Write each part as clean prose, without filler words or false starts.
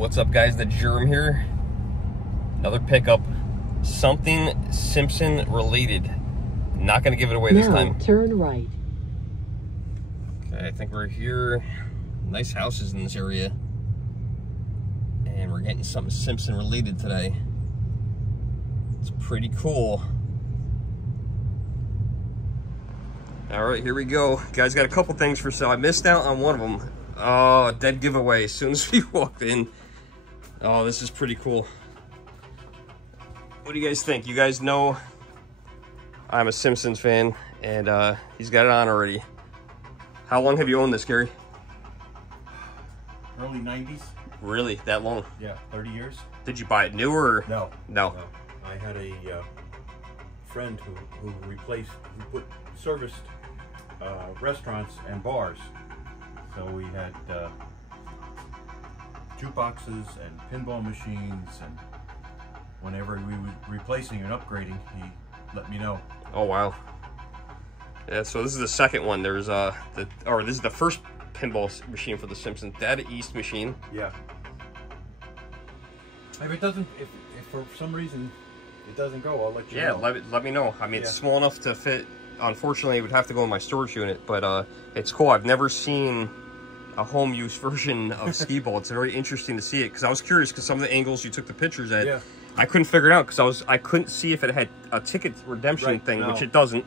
What's up, guys? The Germ here. Another pickup. Something Simpson related. Not going to give it away this time. Turn right. Okay, I think we're here. Nice houses in this area. And we're getting something Simpson related today. It's pretty cool. All right, here we go. Guys, got a couple things for sale. I missed out on one of them. Oh, dead giveaway as soon as we walked in. Oh, this is pretty cool. What do you guys think? You guys know I'm a Simpsons fan, and he's got it on already. How long have you owned this, Gary? Early 90s. Really? That long? Yeah, 30 years. Did you buy it new or? No. No. I had a friend who serviced restaurants and bars. So we had jukeboxes and pinball machines, and whenever we were replacing and upgrading, he let me know. Oh wow. Yeah, so this is the second one. There's this is the first pinball machine for the Simpsons. Dead East machine. Yeah. If it doesn't, if for some reason it doesn't go, I'll let you know. Yeah, let me know. I mean, it's small enough to fit. Unfortunately, it would have to go in my storage unit, but it's cool. I've never seen a home use version of Skee-Ball. It's very interesting to see it because I was curious because some of the angles you took the pictures at, I couldn't figure it out because I couldn't see if it had a ticket redemption thing, which it doesn't,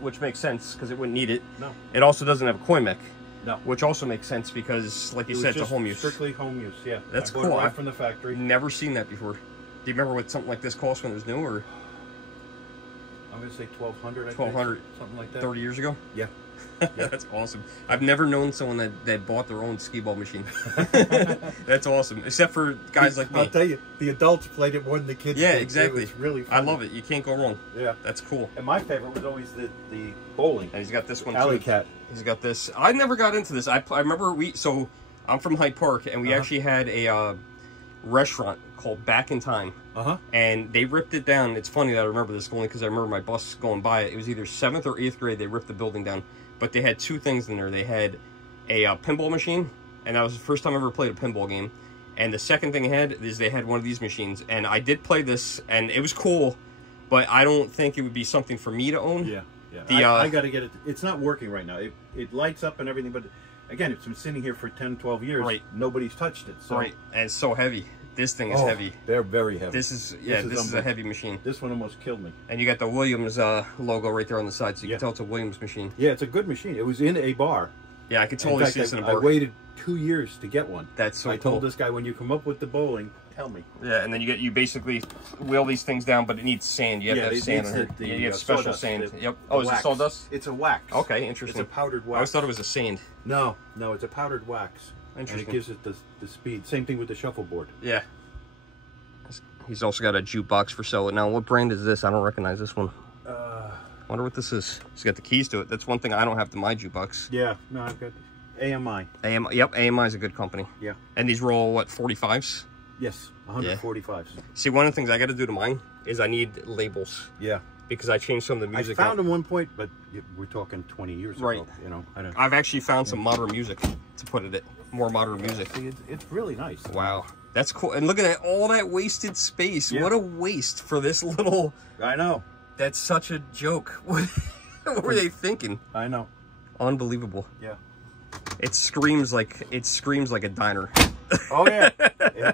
which makes sense because it wouldn't need it. No. It also doesn't have a coin mech. No. Which also makes sense because, like you said, it's a home use. Strictly home use, yeah. That's cool. Right from the factory. Never seen that before. Do you remember what something like this cost when it was new, or? I'm gonna say $1,200. $1,200, something like that. 30 years ago. Yeah. That's awesome. I've never known someone that bought their own Skee-Ball machine. That's awesome. Except for guys like me. I'll tell you, the adults played it more than the kids. Yeah, did. exactly. It was really fun. I love it. You can't go wrong. Yeah, that's cool. And my favorite was always the bowling. And he's got this one Alley too. Cat. He's got this. I never got into this. I remember I'm from Hyde Park, and we actually had a restaurant called Back in Time. And they ripped it down. It's funny that I remember this only because I remember my bus going by it. It was either 7th or 8th grade. They ripped the building down. But they had two things in there. They had a pinball machine, and that was the first time I ever played a pinball game. And the second thing they had one of these machines. And I did play this, and it was cool, but I don't think it would be something for me to own. Yeah, yeah. I got to get it. It's not working right now. It lights up and everything, but again, it's been sitting here for 10, 12 years. Right. Nobody's touched it. So. Right, and it's so heavy. This thing is heavy. They're very heavy. This is a heavy machine. This one almost killed me. And you got the Williams logo right there on the side, so you can tell it's a Williams machine. Yeah, it's a good machine. It was in a bar. Yeah, I could totally see this in a bar. I waited 2 years to get one. That's so cool. I told this guy, when you come up with the bowling, tell me. Yeah, and then you basically wheel these things down, but it needs sand. You have to have sand on it. You have special sand. Yep. Oh, is it sawdust? It's a wax. Okay, interesting. It's a powdered wax. I always thought it was a sand. No, it's a powdered wax. Interesting. And it gives it the speed. Same thing with the shuffleboard. Yeah. He's also got a jukebox for sale. Now, what brand is this? I don't recognize this one. Wonder what this is. He's got the keys to it. That's one thing I don't have to my jukebox. Yeah, no, I've got AMI. Yep, AMI is a good company. Yeah. And these roll, what, 45s? Yes, 145s. See, one of the things I got to do to mine is I need labels. Yeah. Because I changed some of the music. I found them one point, but we're talking 20 years ago. You know, I've actually found some modern music to put in it. More modern music. See, it's really nice. Wow. That's cool. And look at that, all that wasted space. Yeah. What a waste for this little... I know. That's such a joke. What were they thinking? I know. Unbelievable. Yeah. It screams like a diner. Oh yeah,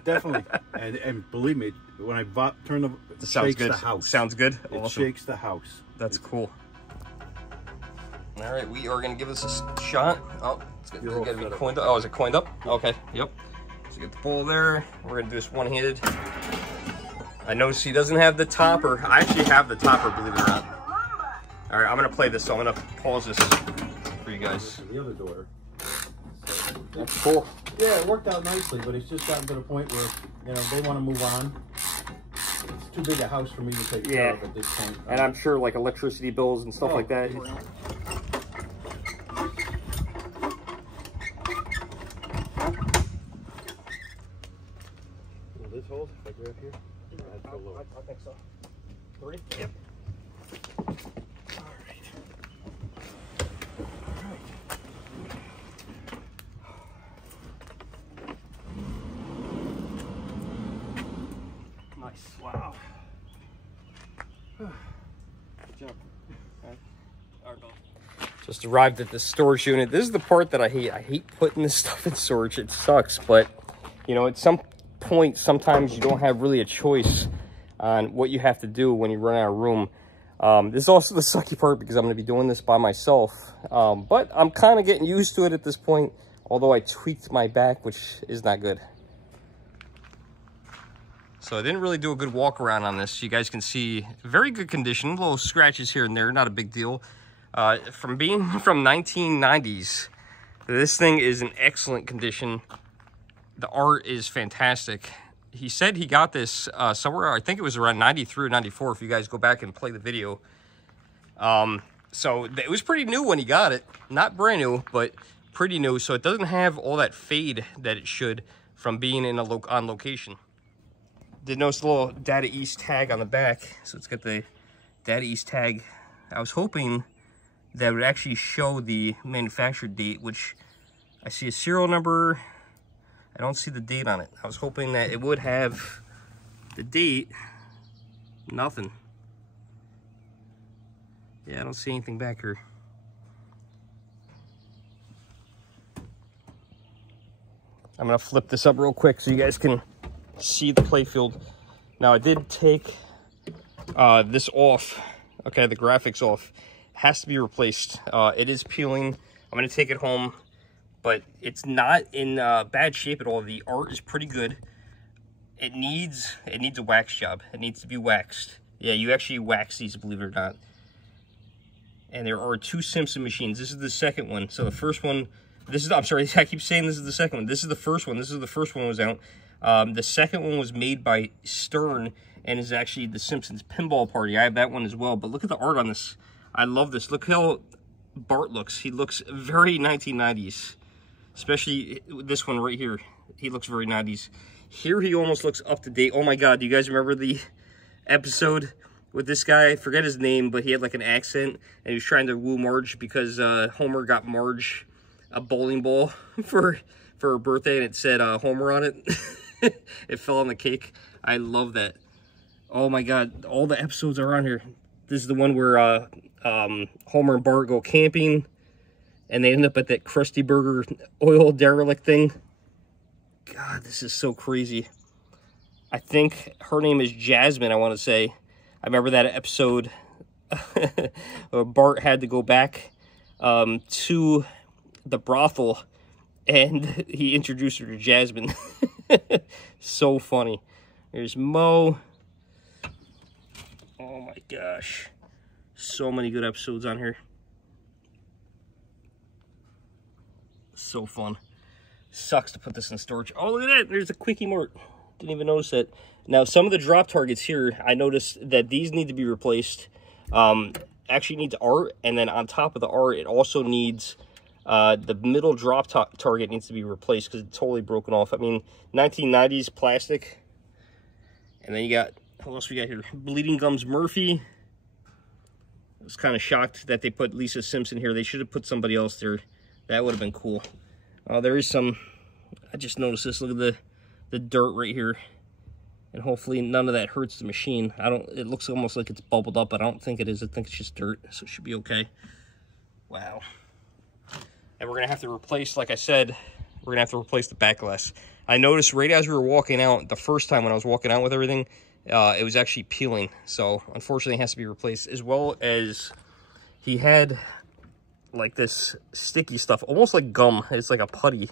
definitely. And believe me, when I turn it shakes the house. Sounds good. It awesome. Shakes the house. That's cool. All right, we are gonna give this a shot. Oh, it's gotta be coined up. Oh, is it coined up? Okay. Yep. So get the bowl there. We're gonna do this one-handed. I notice he doesn't have the topper. I actually have the topper, believe it or not. All right, I'm gonna play this, so I'm gonna pause this for you guys. The other daughter. That's cool. Yeah, it worked out nicely, but it's just gotten to the point where, you know, they want to move on. It's too big a house for me to take care of at this point. And I'm sure like electricity bills and stuff like that. Will this hold if I grab here? I think so. 3? Yep. Nice. Wow. Good job. Just arrived at the storage unit. This is the part that I hate. I hate putting this stuff in storage. It sucks, but you know, at some point, sometimes you don't have really a choice on what you have to do when you run out of room. This is also the sucky part because I'm going to be doing this by myself. But I'm kind of getting used to it at this point, although I tweaked my back, which is not good. So I didn't really do a good walk around on this. You guys can see very good condition, little scratches here and there, not a big deal. From being from 1990s, this thing is in excellent condition. The art is fantastic. He said he got this somewhere, I think it was around 93 or 94, if you guys go back and play the video. So it was pretty new when he got it. Not brand new, but pretty new. So it doesn't have all that fade that it should from being in on location. Did notice the little Data East tag on the back. So it's got the Data East tag. I was hoping that would actually show the manufacturer date, which I see a serial number. I don't see the date on it. I was hoping that it would have the date. Nothing. Yeah, I don't see anything back here. I'm gonna flip this up real quick so you guys can see the playfield. Now I did take this off. Okay, the graphics off. Has to be replaced. It is peeling. I'm gonna take it home, but it's not in bad shape at all. The art is pretty good. It needs a wax job. It needs to be waxed. Yeah, you actually wax these, believe it or not. And there are 2 Simpson machines. This is the second one. So the first one, I'm sorry, I keep saying this is the second one. This is the first one. This is the first one was out. The second one was made by Stern and is actually the Simpsons Pinball Party. I have that one as well. But look at the art on this. I love this. Look how Bart looks. He looks very 1990s. Especially this one right here. He looks very 90s. Here he almost looks up to date. Oh my God, do you guys remember the episode with this guy? I forget his name, but he had like an accent and he was trying to woo Marge because Homer got Marge a bowling ball for her birthday and it said Homer on it. It fell on the cake. I love that. Oh my God, all the episodes are on here. This is the one where Homer and Bart go camping and they end up at that Krusty Burger oil derelict thing. God, this is so crazy. I think her name is Jasmine, I want to say. I remember that episode where Bart had to go back to the brothel and he introduced her to Jasmine. So funny. There's Mo. Oh my gosh. So many good episodes on here. So fun. Sucks to put this in storage. Oh, look at that. There's a Quickie Mart. Didn't even notice that. Now, some of the drop targets here, I noticed that these need to be replaced. Actually needs art, and then on top of the art, it also needs the middle drop target needs to be replaced because it's totally broken off. I mean, 1990s plastic. And then you got, what else we got here? Bleeding Gums Murphy. I was kind of shocked that they put Lisa Simpson here. They should have put somebody else there. That would have been cool. There is some, I just noticed this. Look at the dirt right here. And hopefully none of that hurts the machine. It looks almost like it's bubbled up, but I don't think it is. I think it's just dirt, so it should be okay. Wow. And we're going to have to replace, like I said, we're going to have to replace the back glass. I noticed right as we were walking out, the first time when I was walking out with everything, it was actually peeling. So, unfortunately, it has to be replaced. As well as he had, like, this sticky stuff, almost like gum. It's like a putty.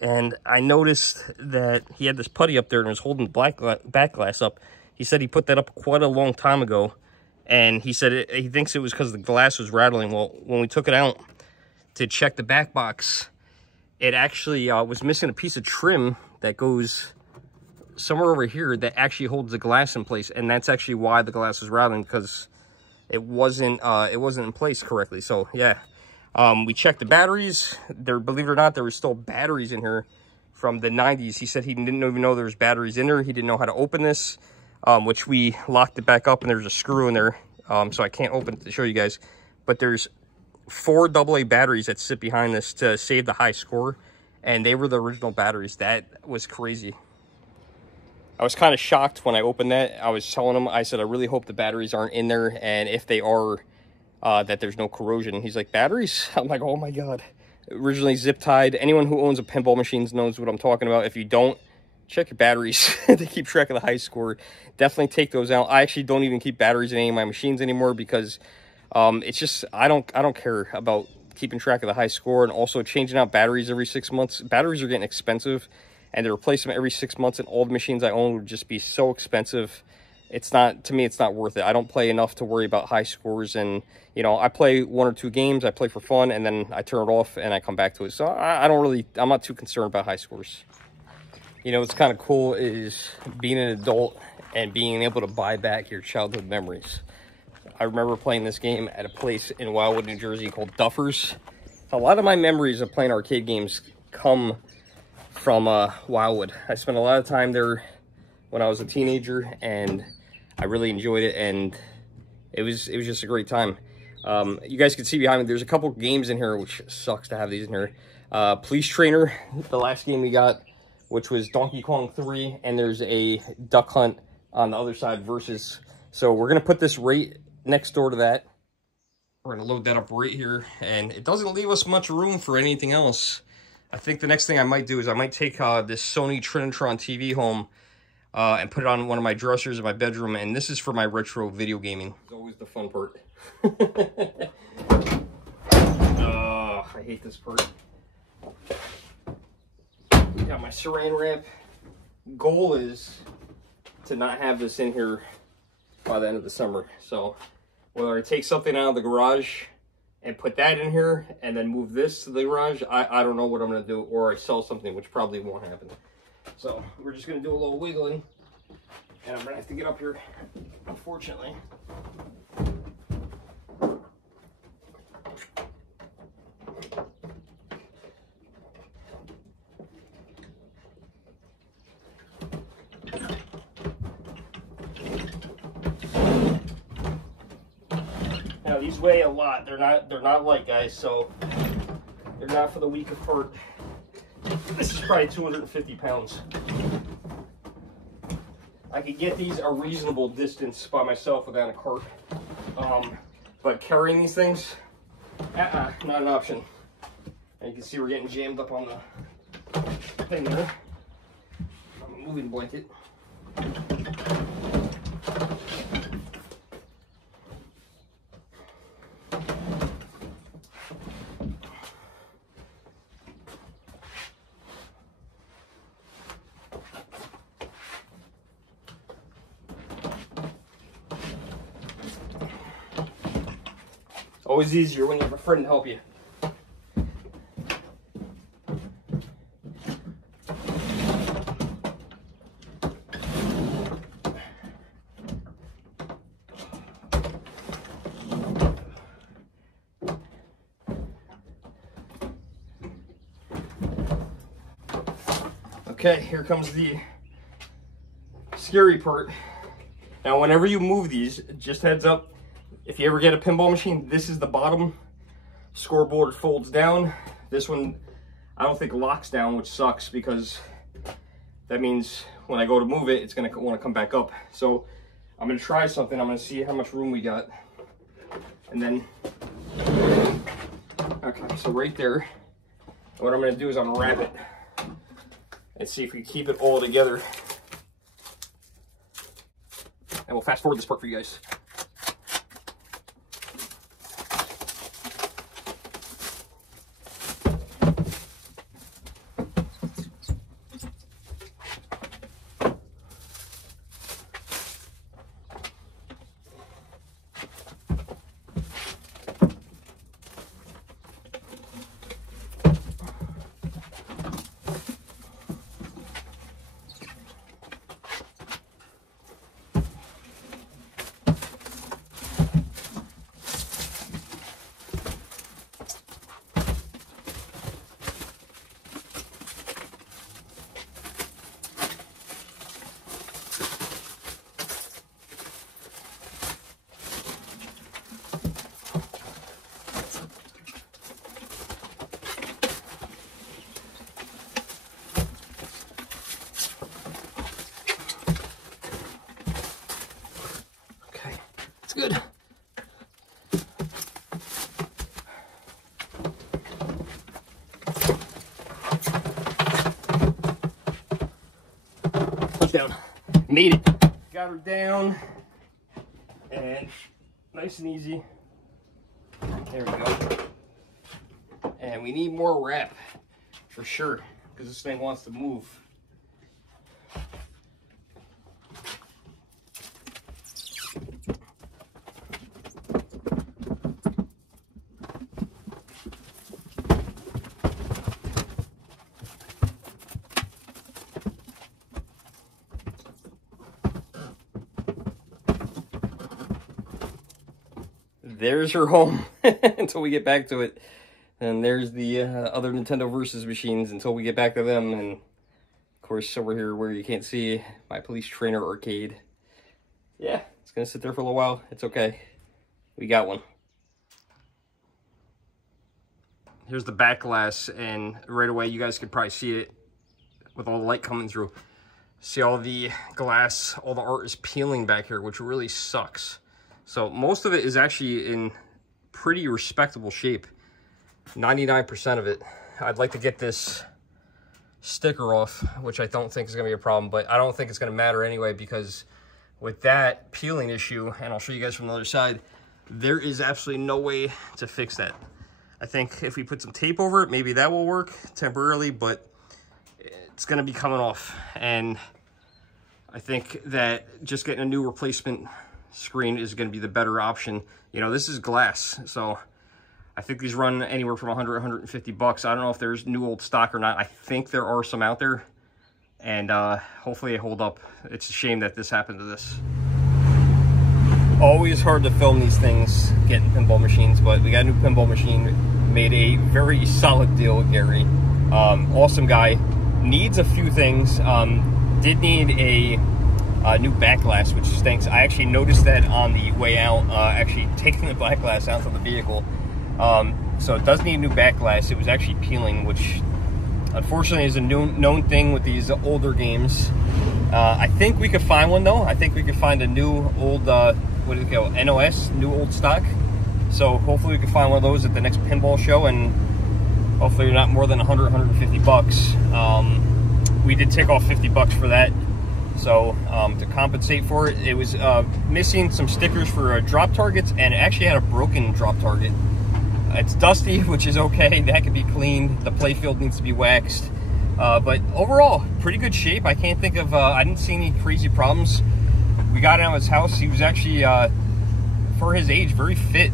And I noticed that he had this putty up there and was holding the back glass up. He said he put that up quite a long time ago. And he said he thinks it was because the glass was rattling. Well, when we took it out to check the back box, it actually was missing a piece of trim that goes somewhere over here that actually holds the glass in place. And that's actually why the glass was rattling, because it wasn't in place correctly. So, yeah. We checked the batteries. Believe it or not, there were still batteries in here from the 90s. He said he didn't even know there was batteries in there. He didn't know how to open this, which we locked it back up, and there's a screw in there, so I can't open it to show you guys. But there's 4 AA batteries that sit behind this to save the high score, and they were the original batteries. That was crazy. I was kind of shocked when I opened that. I was telling him, I said, I really hope the batteries aren't in there, and if they are, that there's no corrosion. He's like, batteries? I'm like, oh my God. Originally zip tied. Anyone who owns a pinball machine knows what I'm talking about. If you don't, check your batteries to keep track of the high score. Definitely take those out. I actually don't even keep batteries in any of my machines anymore because it's just, I don't care about keeping track of the high score, and also changing out batteries every 6 months. Batteries are getting expensive, and to replace them every 6 months in all the machines I own would just be so expensive. It's not, to me, it's not worth it. I don't play enough to worry about high scores, and, you know, I play 1 or 2 games, I play for fun, and then I turn it off and I come back to it. So I don't really, I'm not too concerned about high scores. You know, what's kind of cool is being an adult and being able to buy back your childhood memories. I remember playing this game at a place in Wildwood, New Jersey called Duffers. A lot of my memories of playing arcade games come from Wildwood. I spent a lot of time there when I was a teenager, and I really enjoyed it, and it was just a great time. You guys can see behind me, there's a couple games in here, which sucks to have these in here. Police Trainer, the last game we got, which was Donkey Kong 3, and there's a Duck Hunt on the other side, Versus. So we're going to put this right next door to that. We're going to load that up right here, and it doesn't leave us much room for anything else. I think the next thing I might do is I might take this Sony Trinitron TV home and put it on one of my dressers in my bedroom, and this is for my retro video gaming. It's always the fun part. Oh, I hate this part. Got my saran wrap. Goal is to not have this in here by the end of the summer. So whether I take something out of the garage and put that in here and then move this to the garage, I don't know what I'm going to do, or I sell something, which probably won't happen. So we're just going to do a little wiggling, and I'm going to have to get up here, unfortunately. Now these weigh a lot. They're not light, guys, so they're not for the weak of heart. This is probably 250 pounds. I could get these a reasonable distance by myself without a cart. But carrying these things, not an option. And you can see we're getting jammed up on the thing there. I'm a moving blanket. Always easier when you have a friend to help you. Okay, here comes the scary part. Now, whenever you move these, just heads up, if you ever get a pinball machine, this is the bottom. Scoreboard folds down. This one, I don't think locks down, which sucks because that means when I go to move it, it's gonna wanna come back up. So I'm gonna try something. I'm gonna see how much room we got. And then, okay, so right there, what I'm gonna do is I'm gonna wrap it and see if we can keep it all together. And we'll fast forward this part for you guys. good. Down. Made it. Got her down. And nice and easy. There we go. And we need more wrap for sure, because this thing wants to move. There's her home until we get back to it. And there's the other Nintendo Versus machines until we get back to them. And of course, over here where you can't see, my Police Trainer arcade. Yeah, it's gonna sit there for a little while. It's okay. We got one. Here's the back glass, and right away you guys can probably see it with all the light coming through. See all the glass, all the art is peeling back here, which really sucks. So most of it is actually in pretty respectable shape. 99% of it. I'd like to get this sticker off, which I don't think is going to be a problem, but I don't think it's going to matter anyway, because with that peeling issue, and I'll show you guys from the other side, there is absolutely no way to fix that. I think if we put some tape over it, maybe that will work temporarily, but it's going to be coming off. And I think that just getting a new replacement screen is going to be the better option. You know, this is glass, so I think these run anywhere from 100 150 bucks. I don't know if there's new old stock or not. I think there are some out there, and hopefully they hold up. It's a shame that this happened to this. Always hard to film these things, getting pinball machines, but we got a new pinball machine. Made a very solid deal with Gary. Awesome guy. Needs a few things. Did need a new back glass, which stinks. I actually noticed that on the way out, actually taking the back glass out of the vehicle. So it does need new back glass. It was actually peeling, which unfortunately is a known thing with these older games. I think we could find one though. I think we could find a new old, what do you call it, NOS, new old stock. So hopefully we can find one of those at the next pinball show, and hopefully not more than 100, 150 bucks. We did take off 50 bucks for that. So to compensate for it, it was missing some stickers for drop targets, and it actually had a broken drop target. It's dusty, which is okay. That can be cleaned. The playfield needs to be waxed. But overall, pretty good shape. I can't think of, I didn't see any crazy problems. We got out of his house. He was actually, for his age, very fit,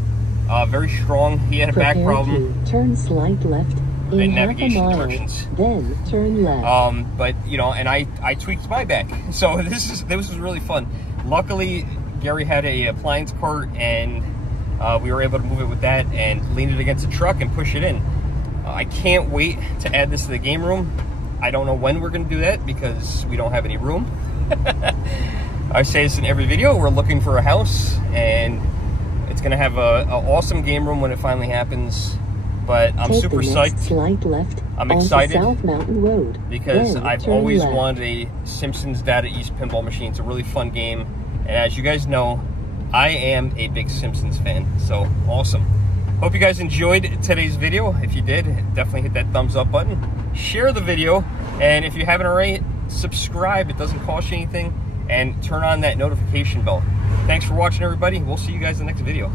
very strong. He had a back problem. Turn slight left. In navigation half a mile, directions. Then turn left. But you know, and I tweaked my back, so this was really fun. Luckily, Gary had a appliance cart, and we were able to move it with that and lean it against the truck and push it in. I can't wait to add this to the game room. I don't know when we're going to do that because we don't have any room. I say this in every video. We're looking for a house, and it's going to have an awesome game room when it finally happens. But I'm super psyched. Slight left. I'm excited South Mountain Road, because I've always wanted a Simpsons Data East pinball machine. It's a really fun game, and as you guys know, I am a big Simpsons fan. So awesome. Hope you guys enjoyed today's video. If you did, definitely hit that thumbs up button. Share the video, and if you haven't already, subscribe. It doesn't cost you anything, and turn on that notification bell. Thanks for watching, everybody. We'll see you guys in the next video.